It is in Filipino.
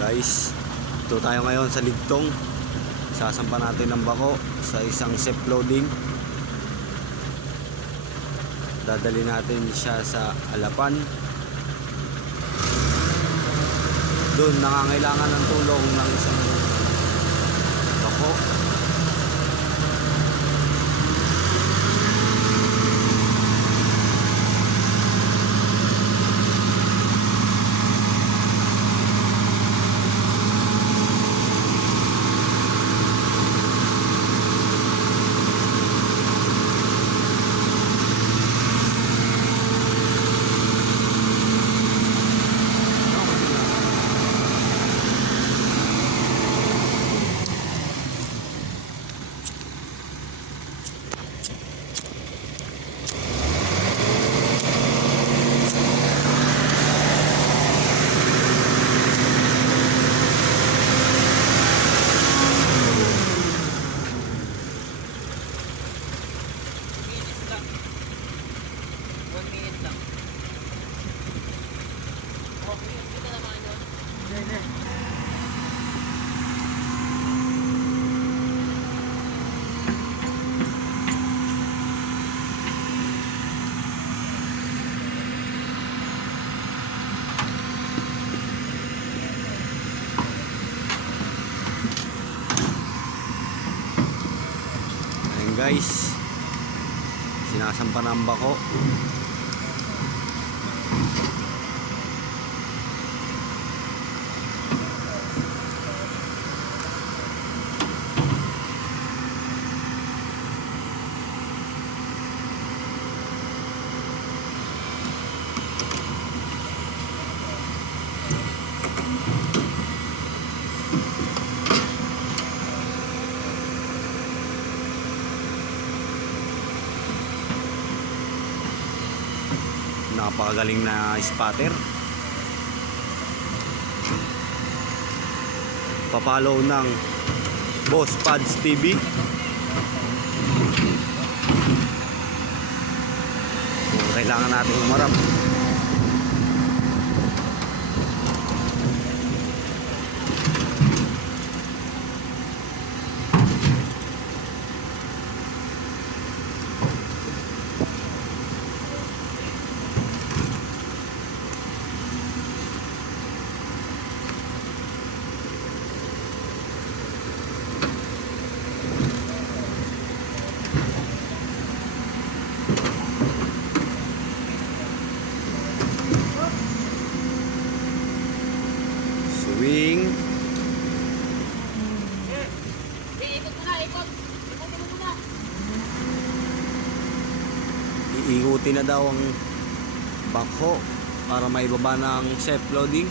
Guys, ito tayo ngayon sa Ligtong. Sasampa natin ng bako sa isang safe loading. Dadali natin siya sa Alapan. Doon nangangailangan ng tulong ng isang bako. Ayan guys, sinasampa ng bako. Napakagaling na spotter. Papalo ng Boss Pads TV. Kailangan natin umarap. Swing. Ikot mo na, ikot. Ikutin mo muna. Iikutin na daw ang bako para maibaba ng safe loading.